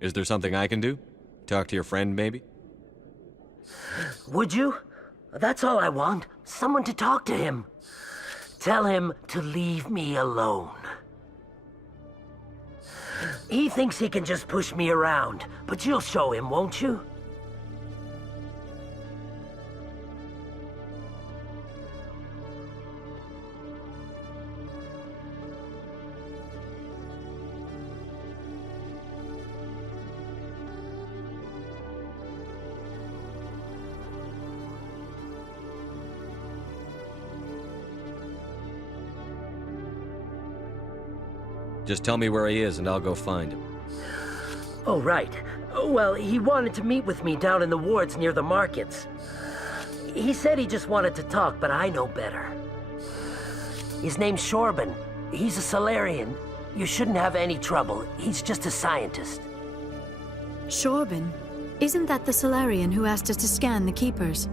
Is there something I can do? Talk to your friend, maybe? Would you? That's all I want. Someone to talk to him. Tell him to leave me alone. He thinks he can just push me around, but you'll show him, won't you? Just tell me where he is and I'll go find him. Oh, right. Well, he wanted to meet with me down in the wards near the markets. He said he just wanted to talk, but I know better. His name's Shorban. He's a Salarian. You shouldn't have any trouble. He's just a scientist. Shorban? Isn't that the Salarian who asked us to scan the Keepers?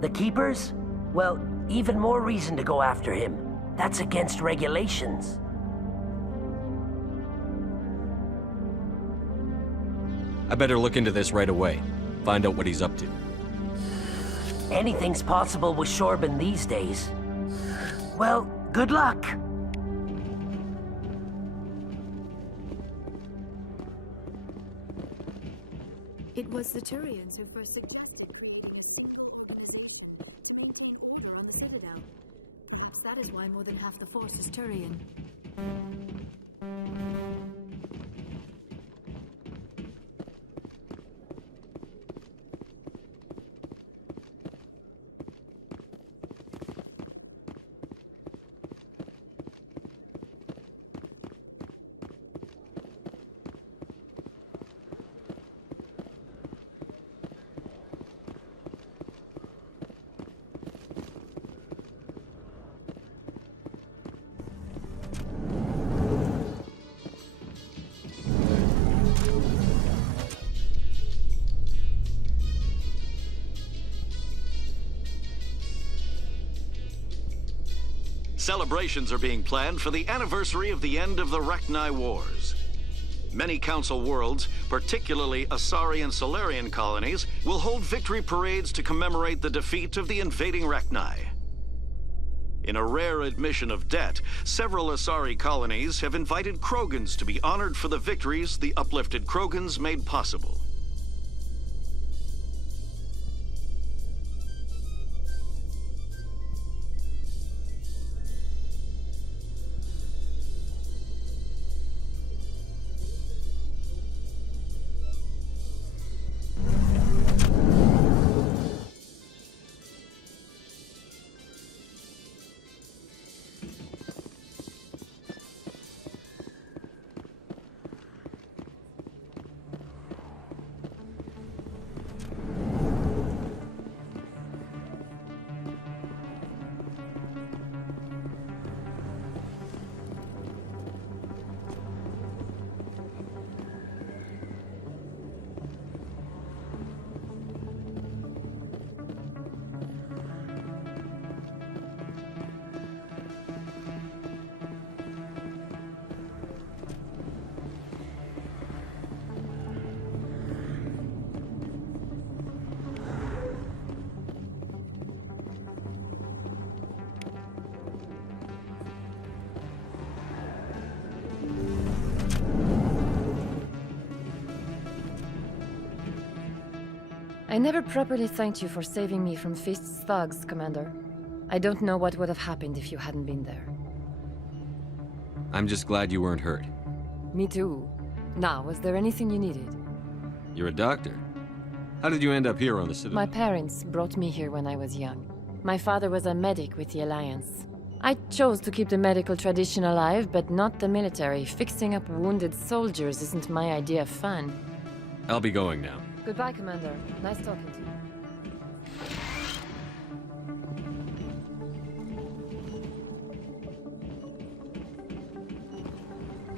The Keepers? Well, even more reason to go after him. That's against regulations. I better look into this right away. Find out what he's up to. Anything's possible with Shorban these days. Well, good luck. It was the Turians who first suggested order on the Citadel. Perhaps that is why more than half the force is Turian. Celebrations are being planned for the anniversary of the end of the Rachni Wars. Many Council worlds, particularly Asari and Salarian colonies, will hold victory parades to commemorate the defeat of the invading Rachni. In a rare admission of debt, several Asari colonies have invited Krogans to be honored for the victories the uplifted Krogans made possible. I never properly thanked you for saving me from Feast's thugs, Commander. I don't know what would have happened if you hadn't been there. I'm just glad you weren't hurt. Me too. Now, was there anything you needed? You're a doctor. How did you end up here on the Citadel? My parents brought me here when I was young. My father was a medic with the Alliance. I chose to keep the medical tradition alive, but not the military. Fixing up wounded soldiers isn't my idea of fun. I'll be going now. Goodbye, Commander. Nice talking to you.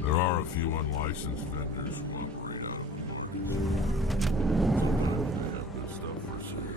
There are a few unlicensed vendors who operate out of the They have good stuff for sale.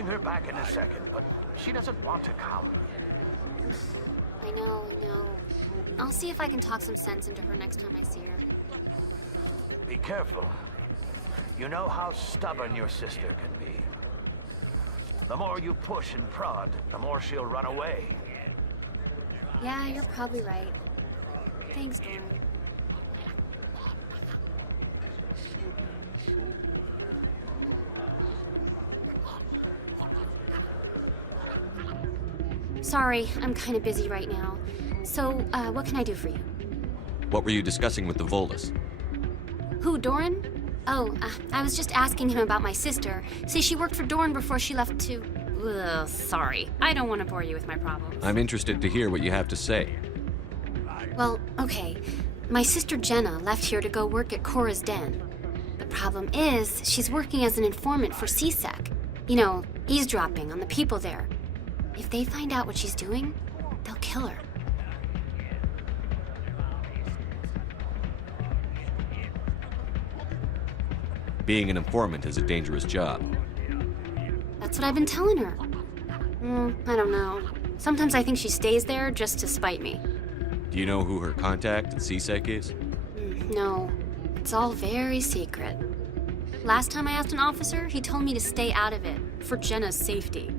bring her back in a second, but she doesn't want to come. I know. I'll see if I can talk some sense into her next time I see her. Be careful. You know how stubborn your sister can be. The more you push and prod, the more she'll run away. Yeah, you're probably right. Thanks, Doran. Sorry, I'm kind of busy right now. So, what can I do for you? What were you discussing with the Volus? Who, Doran? Oh, I was just asking him about my sister. See, she worked for Doran before she left to... Ugh, sorry. I don't want to bore you with my problems. I'm interested to hear what you have to say. Well, okay. My sister Jenna left here to go work at Cora's Den. The problem is, she's working as an informant for CSEC. You know, eavesdropping on the people there. If they find out what she's doing, they'll kill her. Being an informant is a dangerous job. That's what I've been telling her. I don't know. Sometimes I think she stays there just to spite me. Do you know who her contact at CSEC is? No, it's all very secret. Last time I asked an officer, he told me to stay out of it, for Jenna's safety.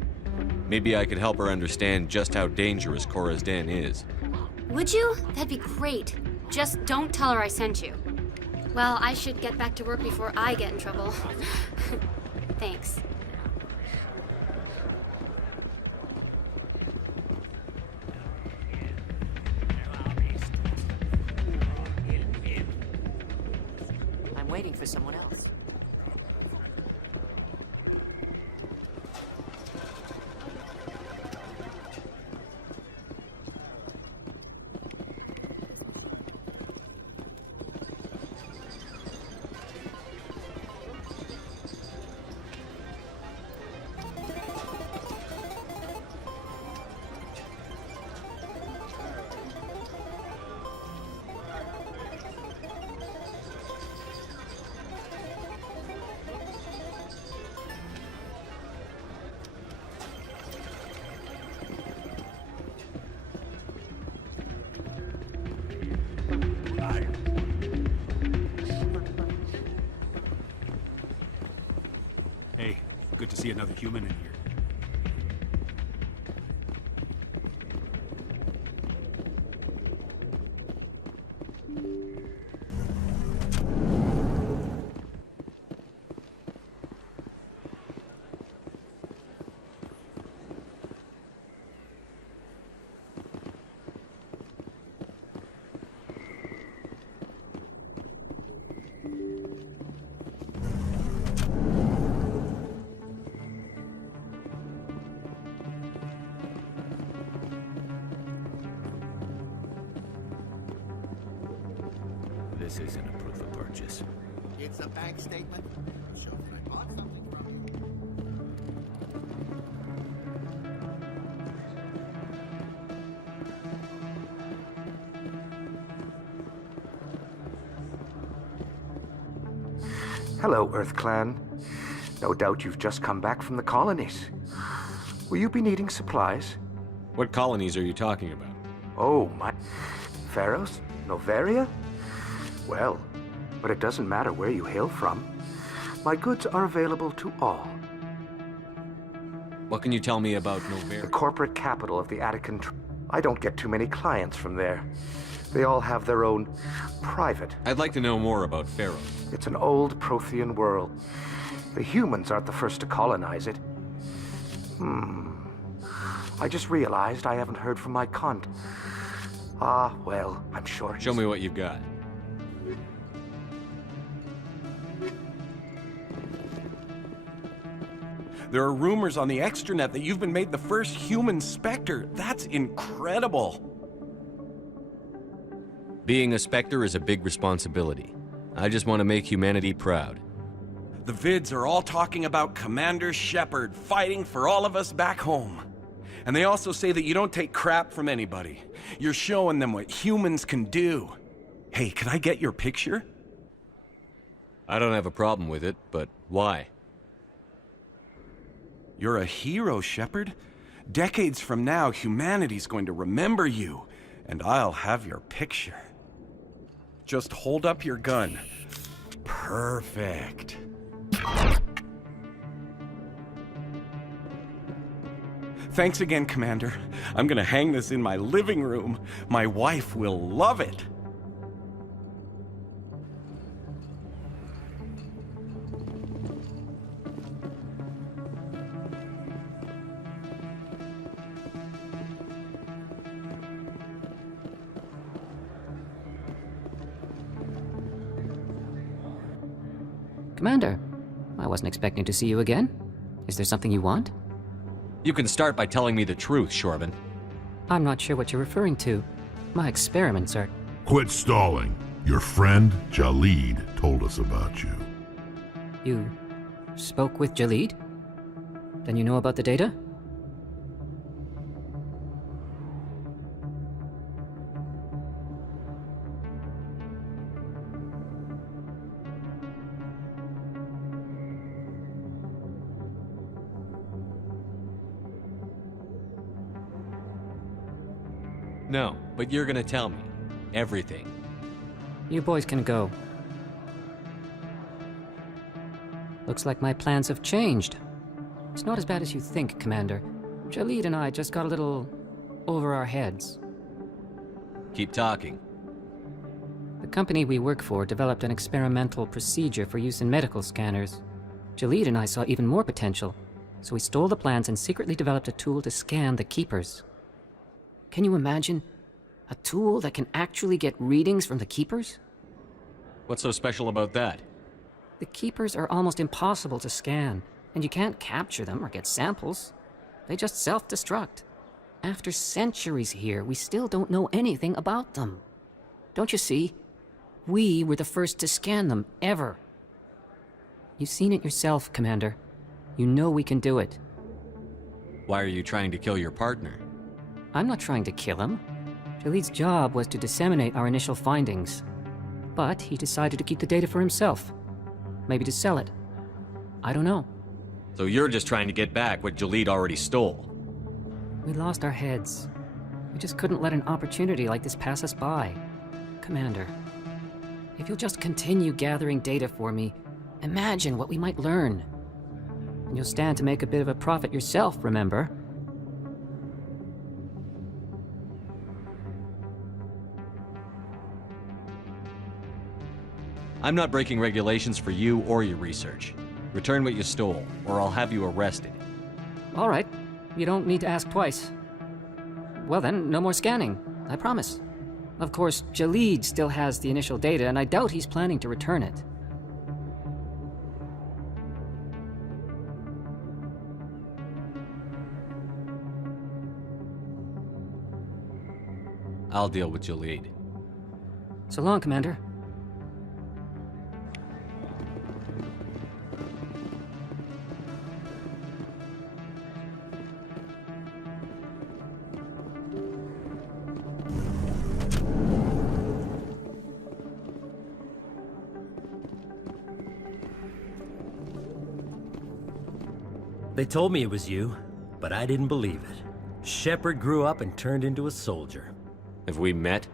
Maybe I could help her understand just how dangerous Cora's Den is. Would you? That'd be great. Just don't tell her I sent you. Well, I should get back to work before I get in trouble. Thanks. I'm waiting for someone else. Hey, good to see another human in here. This isn't a proof of purchase. It's a bank statement. Show that I bought something from you. Hello, Earth Clan. No doubt you've just come back from the colonies. Will you be needing supplies? What colonies are you talking about? Oh, my... Pharos? Noveria? Well, but it doesn't matter where you hail from. My goods are available to all. What can you tell me about The Noveria? corporate capital of the Attican... I don't get too many clients from there. They all have their own private. I'd like to know more about Pharos. It's an old Prothean world. The humans aren't the first to colonize it. I just realized I haven't heard from my con... Ah, well, I'm sure... Show me what you've got. There are rumors on the extranet that you've been made the first human Spectre. That's incredible. Being a Spectre is a big responsibility. I just want to make humanity proud. The vids are all talking about Commander Shepard fighting for all of us back home. And they also say that you don't take crap from anybody. You're showing them what humans can do. Hey, can I get your picture? I don't have a problem with it, but why? You're a hero, Shepard. Decades from now, humanity's going to remember you, and I'll have your picture. Just hold up your gun. Perfect. Thanks again, Commander. I'm gonna hang this in my living room. My wife will love it. Commander, I wasn't expecting to see you again. Is there something you want? You can start by telling me the truth, Shorban. I'm not sure what you're referring to. My experiments are... Quit stalling. Your friend, Jalid, told us about you. You spoke with Jalid? Then you know about the data? No, but you're gonna tell me. Everything. You boys can go. Looks like my plans have changed. It's not as bad as you think, Commander. Jalid and I just got a little over our heads. Keep talking. The company we work for developed an experimental procedure for use in medical scanners. Jalid and I saw even more potential, so we stole the plans and secretly developed a tool to scan the Keepers. Can you imagine? A tool that can actually get readings from the Keepers? What's so special about that? The Keepers are almost impossible to scan, and you can't capture them or get samples. They just self-destruct. After centuries here, we still don't know anything about them. Don't you see? We were the first to scan them, ever. You've seen it yourself, Commander. You know we can do it. Why are you trying to kill your partner? I'm not trying to kill him. Jalid's job was to disseminate our initial findings. But he decided to keep the data for himself. Maybe to sell it. I don't know. So you're just trying to get back what Jalid already stole? We lost our heads. We just couldn't let an opportunity like this pass us by. Commander, if you'll just continue gathering data for me, imagine what we might learn. And you'll stand to make a bit of a profit yourself, remember? I'm not breaking regulations for you or your research. Return what you stole, or I'll have you arrested. All right. You don't need to ask twice. Well then, no more scanning. I promise. Of course, Jalid still has the initial data, and I doubt he's planning to return it. I'll deal with Jalid. So long, Commander. They told me it was you, but I didn't believe it. Shepard grew up and turned into a soldier. Have we met?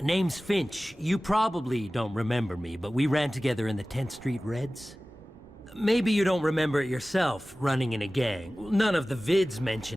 Name's Finch. You probably don't remember me, but we ran together in the 10th Street Reds. Maybe you don't remember it yourself, running in a gang. None of the vids mentioned